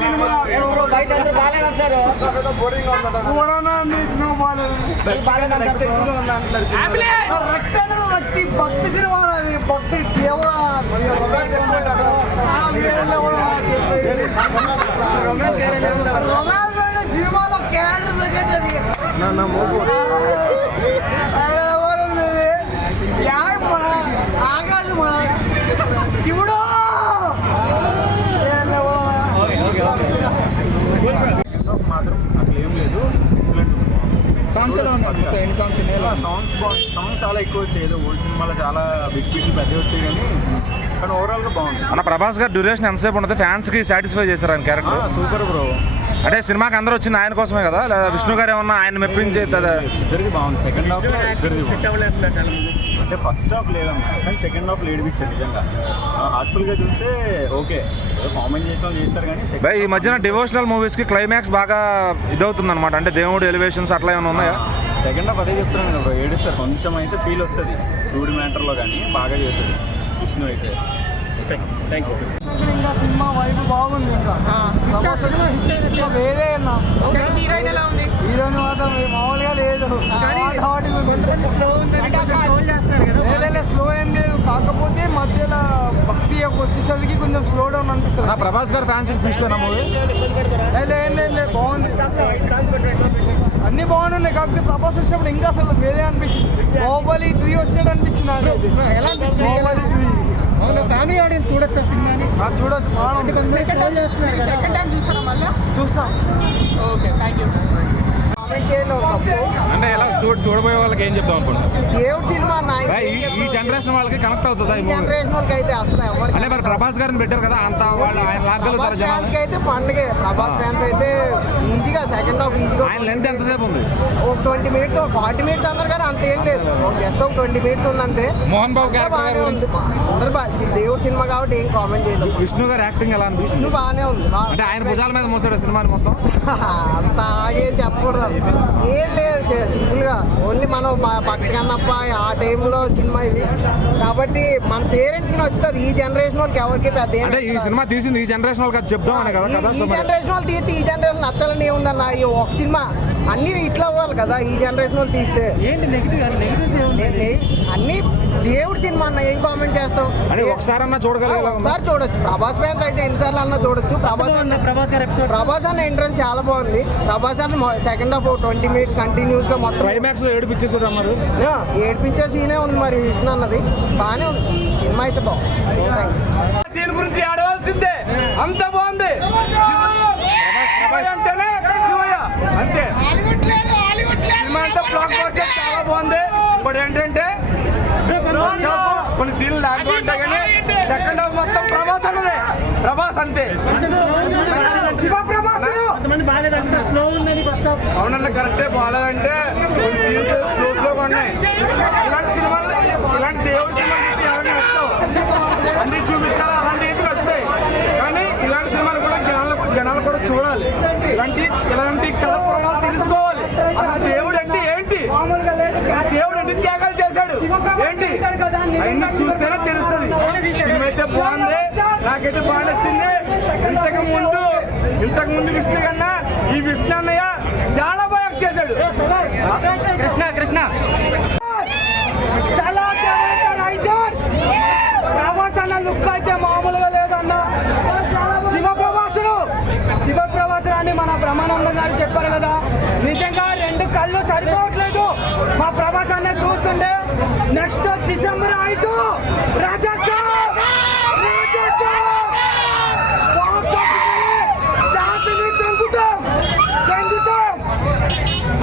Cinema బయట భక్తి భక్తి సినిమా భక్తి సినిమాలో క్యారెక్టర్ ఆకాశం శివుడు మాత్రం అట్లా ఏం లేదు. సాంగ్స్ చాలా ఎక్కువ వచ్చాయి. ఓల్డ్ సినిమాలో చాలా బిగ్ పెద్దవి వచ్చాయి కానీ ఓవరాల్ గా బాగుంది అన్న. ప్రభాస్ గారు డ్యూరేషన్ ఎంతసేపు ఉంటుంది? ఫ్యాన్స్ కి సాటిస్ఫై చేశారు ఆయన క్యారెక్టర్? Super bro. అంటే సినిమాకి అందరూ వచ్చింది ఆయన కోసమే కదా, లేదా విష్ణు గారు ఏమన్నా ఆయన మెప్పించే? ఇద్దరికి బాగుంది. సెకండ్ హాఫ్ అంటే ఫస్ట్ హాఫ్ లేదమ్మా, కానీ సెకండ్ హాఫ్ ఏడిపించారు నిజంగా. హార్ట్ఫుల్ గా చూస్తే ఓకే, కామెంట్ చేసిన వాళ్ళు చేస్తారు కానీ ఈ మధ్యన డివోషనల్ మూవీస్ కి క్లైమాక్స్ బాగా ఇదవుతుంది అనమాట. అంటే దేవుడు ఎలివేషన్స్ అట్లా ఏమైనా ఉన్నాయా? సెకండ్ హాఫ్ అదే చెప్తున్నాను కదా, ఏడుస్తారు కొంచెం అయితే ఫీల్ వస్తుంది శివుడి మ్యాటర్లో, కానీ బాగా చేస్తుంది విష్ణు అయితే. Thank you. ఇంకా సినిమా వైపు బాగుంది. ఇంకా వేరే హీరోని మాత్రం మామూలుగా లేదు. స్లో ఏం లేదు, కాకపోతే మధ్యలో భక్తి వచ్చేసరికి కొంచెం స్లో డౌన్ అనిపిస్తుంది. ప్రభాస్ గారు ఫ్యాన్స్ ఫీస్ట్ మూవీ ఏం లేదు, బాగుంది. అన్ని బాగున్నాయి, కాకపోతే ప్రభాస్ వచ్చినప్పుడు ఇంకా అసలు వేరే అనిపించింది. బాహుబలి 3 వచ్చినట్టు అనిపించింది నాకు. బాహుబలి 3 ఫ్యామిలీ ఆడియన్స్ చూడొచ్చా సినిమాని? చూడొచ్చు, చూస్తాం. Okay, thank you. కామెంట్ చేయలేదు అంటే ఎలా చూడబోయే వాళ్ళకి ఏం చెప్తాం అనుకుంటున్నాం? దేవుడు సినిమా ఈ జనరేషన్ వాళ్ళకి కనెక్ట్ అవుతుందా? ఈ జనరేషన్ వాళ్ళకి అయితే అసలు అంటే మరి ప్రభాస్ గారిని పెట్టారు కదా, అంత వాళ్ళు ఆయన లాగలుగుతారు ఫ్యాన్స్ అయితే పండుగే. ప్రభాస్ ఫ్యాన్స్ అయితే ఈజీగా సెకండ్ హాఫ్ ఈజీగా. ఆయన లెంత్ ఎంతసేపు ఉంది? ఒక 20 మినిట్స్ 40 మినిట్స్ అన్నారు కానీ అంత ఏం లేదు, జస్ట్ ఒక 20 మినిట్స్ ఉందంటే. మోహన్ బాబు బాగానే ఉంది, అందరు దేవుడు సినిమా కాబట్టి ఏం కామెంట్ చేయలేదు. విష్ణు గారు యాక్టింగ్ ఎలా అనిపిస్తుంది? బాగానే ఉంది. అంటే ఆయన భుజాల మీద మోసాడు సినిమాని మొత్తం. అంత ఏం చెప్పకూడదు, ఏం లేదు, సింపుల్ గా ఓన్లీ మనం పక్కనప్ప ఆ టైంలో సినిమా ఇది కాబట్టి మన పేరెంట్స్ కి నచ్చుతుంది. ఈ జనరేషన్ వాళ్ళకి ఎవరికి పెద్ద అంటే ఈ సినిమా తీసింది ఈ జనరేషన్ వాళ్ళకి చెప్దాం అని కదా. ఈ జనరేషన్ వాళ్ళు తీస్తే ఈ జనరేషన్ నచ్చాలని ఏముందన్న, ఈ ఒక సినిమా అన్ని ఇట్లా అవ్వాలి కదా. ఈ జనరేషన్ వాళ్ళు తీస్తే అన్ని దేవుడు సినిమా అన్న, ఏం కామెంట్ చేస్తాం? ఒకసారన్నా చూడగలరు, ఒకసారి చూడొచ్చు. ప్రభాస్ ఫ్యాన్స్ అయితే ఎన్నిసార్లు అన్నా చూడొచ్చు. ప్రభాస్ అన్న ఎంట్రన్స్ చాలా బాగుంది. ప్రభాస్ అన్న సెకండ్ హాఫ్ 20 మినిట్స్ కంటిన్యూస్ గా మొత్తం క్లైమాక్స్ లో ఏడిపించేసాడు అన్నారు. ఏడిపించే సీనే ఉంది మరి విష్ణు అన్నది. బాగానే ఉంది సినిమా అయితే, బాగుంది. సీన్ గురించి ఆడవలసిందే, అంత బాగుంది. అంటేనే శివయ్య అంతే. సినిమా అంటే బ్లాక్ బస్టర్ చాలా బాగుంది. ఇప్పుడు ఏంటంటే కొన్ని సీన్లు లేకపోతే కానీ సెకండ్ హాఫ్ మొత్తం ప్రభాస్ అన్నదే. ప్రభాస్ అంతే. అవునంటే కరెక్టే, బాగాలేదంటే కొన్ని సీన్స్ స్లోగా ఉన్నాయి. ఇలాంటి సినిమాలు, ఇలాంటి దేవుడి సినిమాలు ఎవరైనా నచ్చవు, అన్ని చూపించాలి, అలాంటి అయితే నచ్చుతాయి. కానీ ఇలాంటి సినిమాలు కూడా జనాలు కూడా చూడాలి. ఇలాంటి కథ పురాణాలు తెలుసుకోవాలి. అసలు దేవుడు అంటే ఏంటి, దేవుడు అంటే త్యాగాలు చేశాడు ఏంటి అన్ని చూస్తేనే తెలుస్తుంది. సినిమా అయితే బాగుంది, నాకైతే బాగా నచ్చింది. ఇంతకు ముందు విష్ణు కన్నా ఈ విష్ణు అన్నయ్య చాలా బాగా చేశాడు. కృష్ణ ప్రభాస్ అన్న లుక్ అయితే మామూలుగా లేదన్న. శివప్రభాసుడు అని మన బ్రహ్మానందం గారు చెప్పారు కదా, నిజంగా 2 కళ్ళు సరిపోవట్లేదు. మా ప్రభాస్ అన్న చూస్తుంటే నెక్స్ట్ డిసెంబర్ 5 రాజా